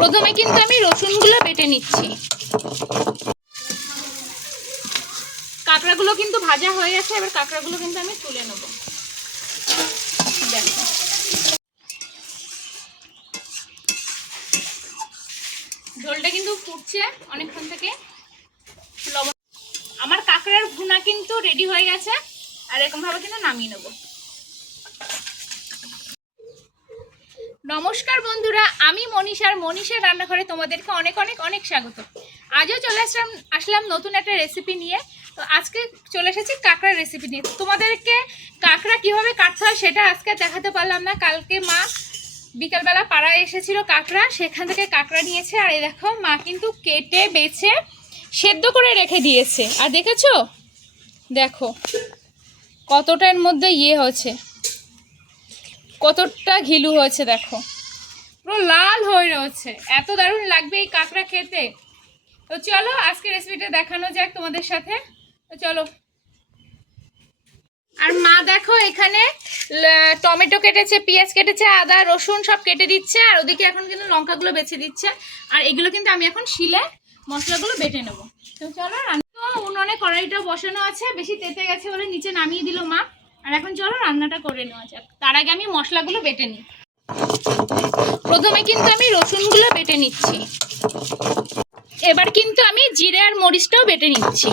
প্রথমে কিন্তু আমি রসুনগুলো বেটে নিচ্ছি। কাঁকড়াগুলো কিন্তু ভাজা হয়ে গেছে, এবার কাঁকড়াগুলো কিন্তু আমি তুলে নেব। দেখো ঝোলটা কিন্তু ফুটছে অনেকক্ষণ থেকে। লবণ, আমার কাঁকড়ার ভুনা কিন্তু রেডি হয়ে গেছে, আর এরকম ভাবে কিন্তু নামিয়ে নেব। নমস্কার বন্ধুরা, আমি মনীষার রান্নাঘরে তোমাদেরকে অনেক অনেক অনেক স্বাগত। আজও চলে আসলাম নতুন একটা রেসিপি নিয়ে। তো আজকে চলে এসেছি কাঁকড়ার রেসিপি নিয়ে। তোমাদেরকে কাঁকড়া কিভাবে কাটতে হয় সেটা আজকে দেখাতে পারলাম না। কালকে মা বিকালবেলা পাড়ায় এসেছিল কাঁকড়া, সেখান থেকে কাঁকড়া নিয়েছে। আর এই দেখো মা কিন্তু কেটে বেছে সেদ্ধ করে রেখে দিয়েছে। আর দেখেছো, দেখো কতটার মধ্যে হয়েছে, কতটা ঘিলু হয়েছে, দেখো পুরো লাল হয়ে রয়েছে। এত দারুণ লাগবে এই কাঁকড়া খেতে। তো চলো আজকে রেসিপিটা দেখানো যাক তোমাদের সাথে। তো চলো। আর মা দেখো এখানে টমেটো কেটেছে, পেঁয়াজ কেটেছে, আদা রসুন সব কেটে দিচ্ছে। আর ওদিকে এখন কিন্তু লঙ্কাগুলো বেছে দিচ্ছে। আর এগুলো কিন্তু আমি এখন শিলে মশলাগুলো বেটে নেবো। তো চলো, রান্না উনুনে কড়াইটা বসানো আছে, বেশি তেতে গেছে বলে নিচে নামিয়ে দিল মা। আর এখন চলো রান্নাটা করে নেওয়া যাক। তার আগে আমি মশলাগুলো বেটে নিই। প্রথমে কিন্তু আমি রসুনগুলো বেটে নিচ্ছি। এবার কিন্তু আমি জিরে আর মরিচটাও বেটে নিচ্ছি।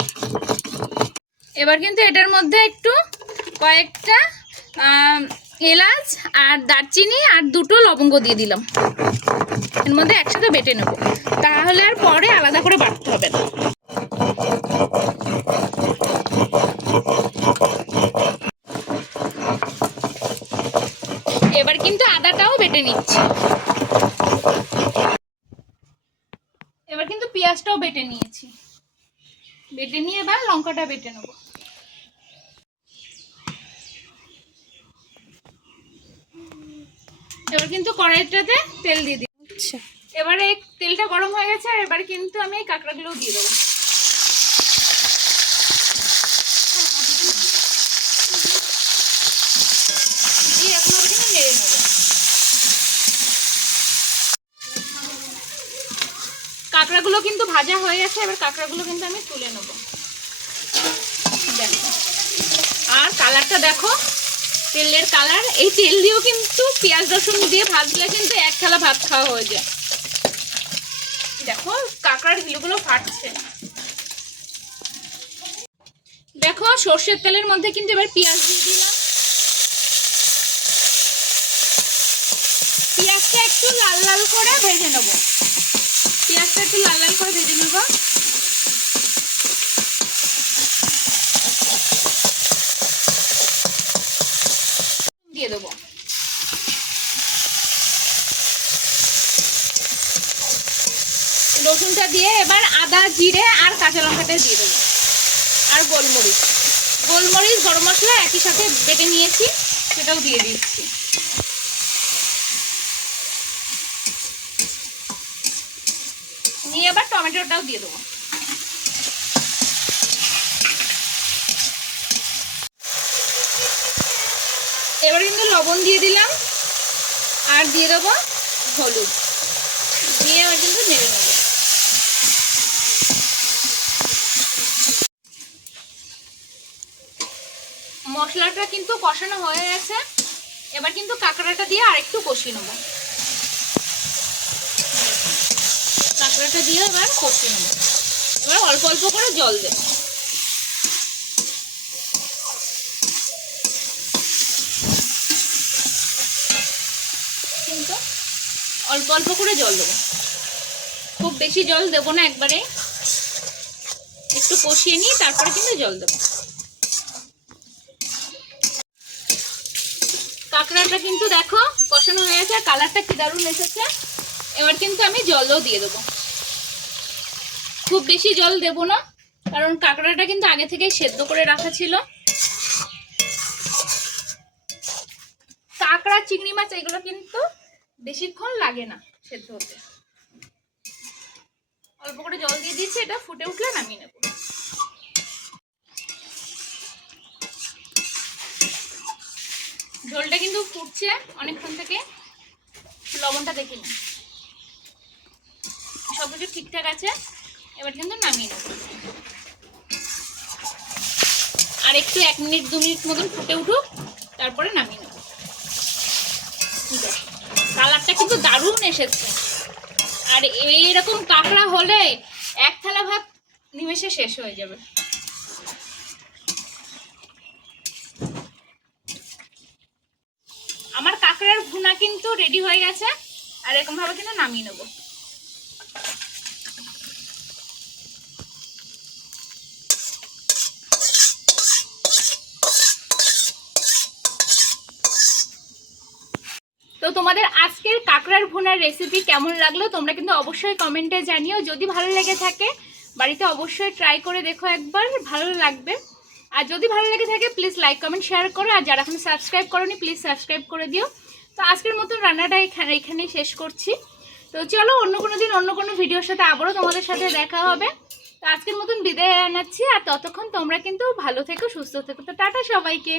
এবার কিন্তু এটার মধ্যে একটু কয়েকটা এলাচ আর দারচিনি আর দুটো লবঙ্গ দিয়ে দিলাম। এর মধ্যে একসাথে বেটে নেব, তাহলে আর পরে আলাদা করে বাটতে হবে না। এবার কিন্তু আদাটাও বেটে নিচ্ছি। এবার কিন্তু পেঁয়াজটাও বেটে নিয়েছি। বেটে নিয়ে এবার লঙ্কাটা বেটে নেব। এবার কিন্তু কড়াইটাতে তেল দিয়ে দিই। আচ্ছা, এবারে তেলটা গরম হয়ে গেছে। আর এবার কিন্তু আমি এই কাঁকড়াগুলো দিয়ে দেবো। দিয়ে এখন আমি কিন্তু নেড়ে নেব। কাঁকড়াগুলো কিন্তু ভাজা হয়ে গেছে, এবার কাঁকড়াগুলো কিন্তু আমি তুলে নেব। দেখো, আর কালারটা দেখো, তেলের কালার। এই তেল দিয়েও কিন্তু পেঁয়াজ রসুন দিয়ে ভাজলে কিন্তু এক থালা ভাত খাওয়া হয়ে যায়। দেখো কাঁকড়ার গিলুগুলো ফাটছে। দেখো সর্ষের তেলের মধ্যে কিন্তু এবার পেঁয়াজ দিয়ে দিলাম। পেঁয়াজটা একটু লাল লাল করে ভেজে নেব। পেঁয়াজটা একটু লাল লাল করে ভেজে নেব। দিয়ে দেবো। রসুনটা দিয়ে এবার আদা জিরে আর কাঁচা লঙ্কাটা দিয়ে দেবো। আর গোলমরিচ গরম মশলা একই সাথে বেটে নিয়েছি, সেটাও দিয়ে দিচ্ছি। নিয়ে এবার টমেটোটাও দিয়ে দেবো। এবার কিন্তু লবণ দিয়ে দিলাম, আর দিয়ে দেবো হলুদ। দিয়ে এবার কিন্তু নেড়ে নেবো। মশলাটা কিন্তু কষানো হয়ে গেছে। এবার কিন্তু কাঁকড়াটা দিয়ে আরেকটু কষিয়ে নেবো। কাঁকড়াটা দিয়ে এবার কষিয়ে নেবো। এবার অল্প অল্প করে জল দেবো। কিন্তু অল্প অল্প করে জল দেবো, খুব বেশি জল দেবো না, একবারে একটু কষিয়ে নিই, তারপরে কিন্তু জল দেবো। কাঁকড়াটা কিন্তু দেখো কষানো হয়ে গেছে, কালারটা কি দারুণ এসেছে। এবার কিন্তু আমি জলও দিয়ে দেবো। খুব বেশি জল দেবো না, কারণ কাঁকড়াটা কিন্তু আগে থেকেই সেদ্ধ করে রাখা ছিল। কাঁকড়া চিংড়ি মাছ এগুলো কিন্তু বেশিক্ষণ লাগে না সেদ্ধ হতে। অল্প করে জল দিয়ে দিচ্ছি, এটা ফুটে উঠলে নামিয়ে নেব। ঝোলটা কিন্তু ফুটছে অনেকক্ষণ থেকে। লবণটা দেখে নিই। টমেটো ঠিকঠাক আছে। এবার কিন্তু নামিয়ে নেব। আর একটু 1 মিনিট 2 মিনিট মতন ফুটে উঠুক, তারপরে নামিয়ে নেব। কালারটা কিন্তু দারুণ এসেছে। আর এইরকম কাঁকড়া হলে 1 থালা ভাত নিমেষে শেষ হয়ে যাবে। আমার কাঁকড়ার ভুনা কিন্তু রেডি হয়ে গেছে। আর এরকম ভাবে কিন্তু নামিয়ে নেব। তো তোমাদের আজকের কাঁকড়ার ভুনার রেসিপি কেমন লাগলো তোমরা কিন্তু অবশ্যই কমেন্টে জানিও। যদি ভালো লেগে থাকে বাড়িতে অবশ্যই ট্রাই করে দেখো একবার, ভালো লাগবে। আর যদি ভালো লেগে থাকে প্লিজ লাইক কমেন্ট শেয়ার করো। আর যারা এখন সাবস্ক্রাইব করোনি প্লিজ সাবস্ক্রাইব করে দিও। তো আজকের মতন রান্নাটা এখানেই শেষ করছি। তো চলো অন্য কোনো দিন অন্য কোনো ভিডিওর সাথে আবারও তোমাদের সাথে দেখা হবে। তো আজকের মতন বিদায় জানাচ্ছি। আর ততক্ষণ তোমরা কিন্তু ভালো থেকো, সুস্থ থেকো। তো টাটা সবাইকে।